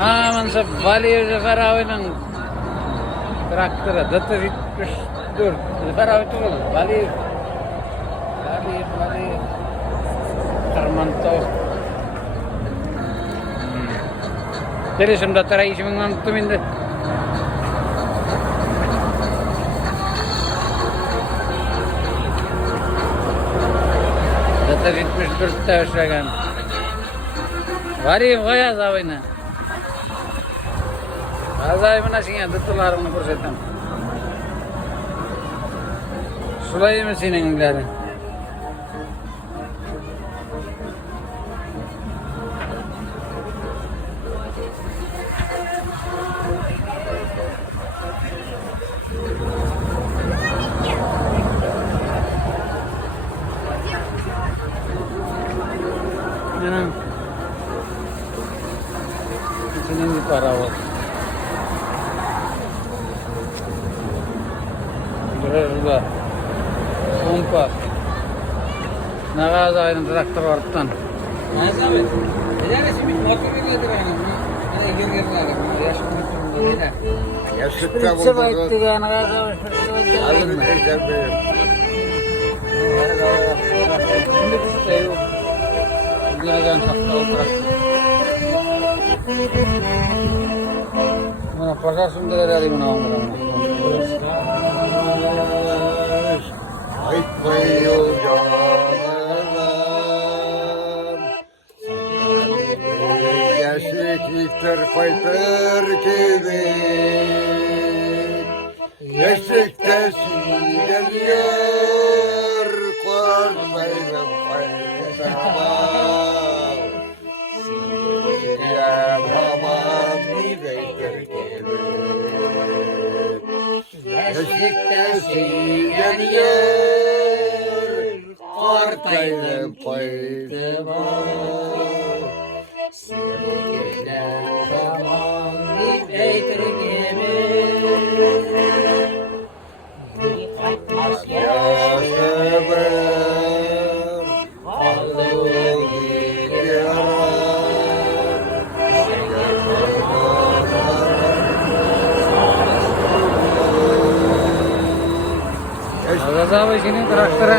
Mansa Bali Farawi ng traktor, dati 74, Farawi itu Bali, Karmanto. Jadi sudah terai sih memang tumin deh. Dati 74 tahun kan. Bari kaya sabi na. Azay mana sih ada tular mana persetan. Sulai mesin yang enggak. Mana? Sini di Parawat. Berapa? Pompa. Naga saya nanti traktor wartan. Masa bet? Jadi sih motor ini ada kan? Ada igir-igir lagi. Ya semua itu ada. Ya sütta bu. Sebaik tiga naga saya. Alın tekrar be. Ini saya. Jangan sakit traktor. Mana pasar sumber dari mana orang? Ay koyuyor canım. Yaşlıklıktır faytır gibi. Yaşlıkta geliyor. Korkmayın faytamam. Siyem hamam yürektir gibi. Yaşlıkta geliyor. Korkmayın faytamam. Ada apa sini traktor?